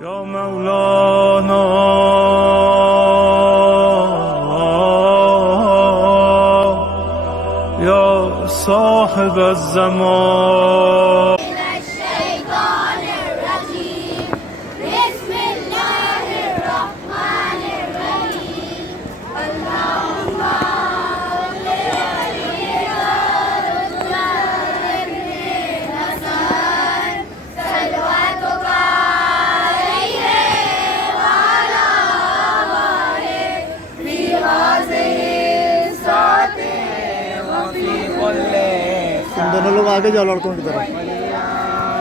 يا مولانا يا صاحب الزمان दोनों लोग आगे जाओ लड़कों की तरफ।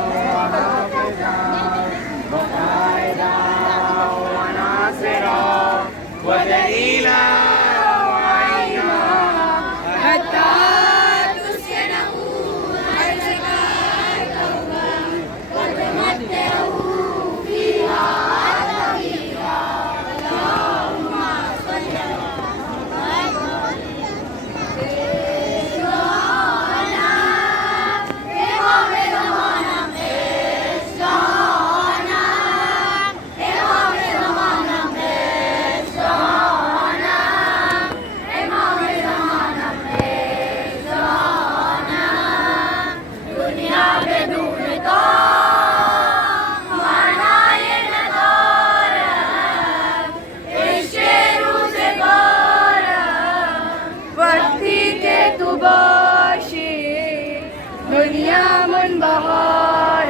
दुनिया मुनबहार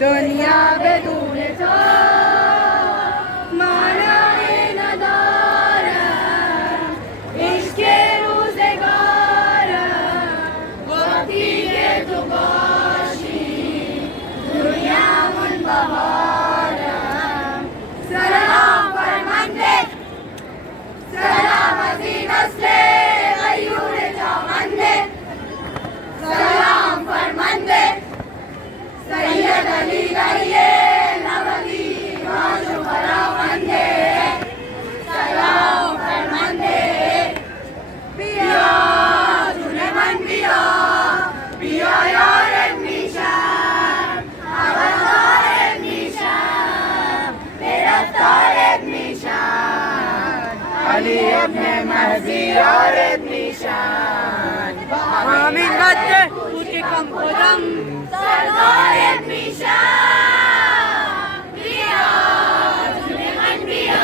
दुनिया बेदून तो माना है नदार इश्के रोज़गार वक्ती के दुबाशी दुनिया मुनबहार सलाम फरमांदे सलाम अज़ीज़ नस्ले गयूर जामंदे सलाम फरमांदे सैयद अली रहिए नवली आशु फरामंदे सलाम फरमांदे पिया तूने मन पिया पिया यार निशान हवलदार निशान मेरा तार निशान अली अपने महजी यार निशान आमीन गाते ऊंचे कम कदम सरदार निशान पिया तूने मन पिया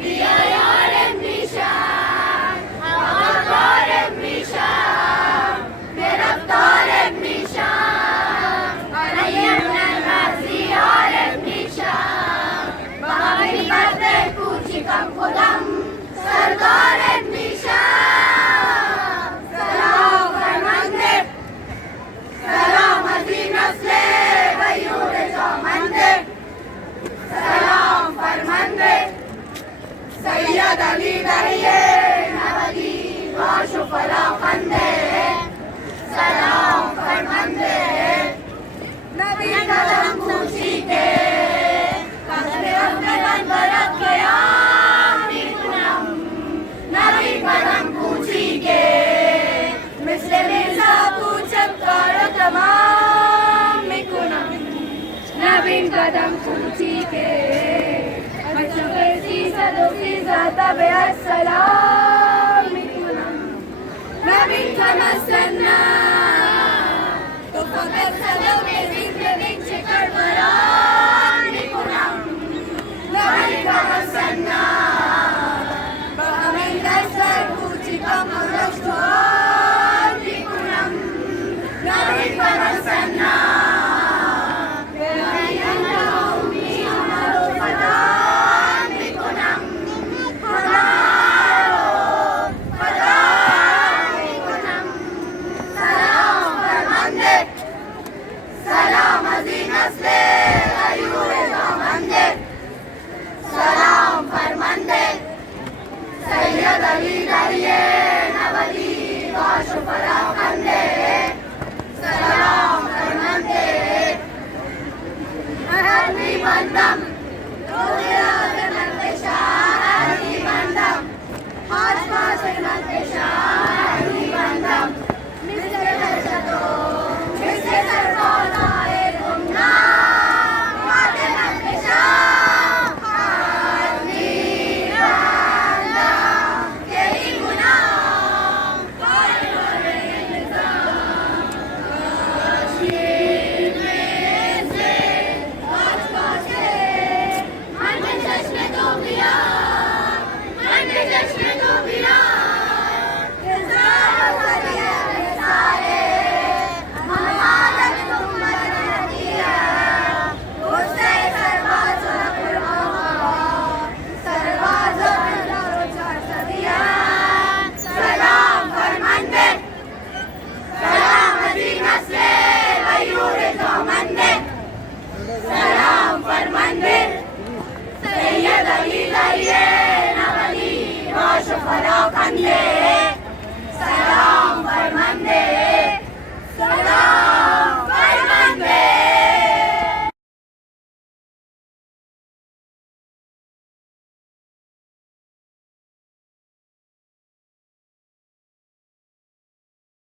पिया यार निशान हवलदार निशान मेरा तार निशान अली अपने महजी यार निशान आमीन गाते ऊंचे कम कदम सरदार निशान सैयद अली रहिए नवली आशु फरामंदे सलाम फरमांदे नबी कदम पूछी के कसरे अपने मन बरत गया निकुनम नबी कदम पूछी के मिसले मिर्जा पूछब कर तमाम निकुनम नबी कदम पूछी के السلام ما منكم استنى تفضل سلام ذكر بنت كربلاء نكونم ما منكم استنى بقى من دستر كوتكم الرشوان نكونم ما منكم استنى सैयद अली रहिए नवली आशु फरामंदे सलाम फरमांदे अहली बंदम रोया मनपेशा अहली बंदम हाज पास मनपेशा अहली बंदम मिस्र दर्शतो मिस्र सरकार आए गुमनाम माते India.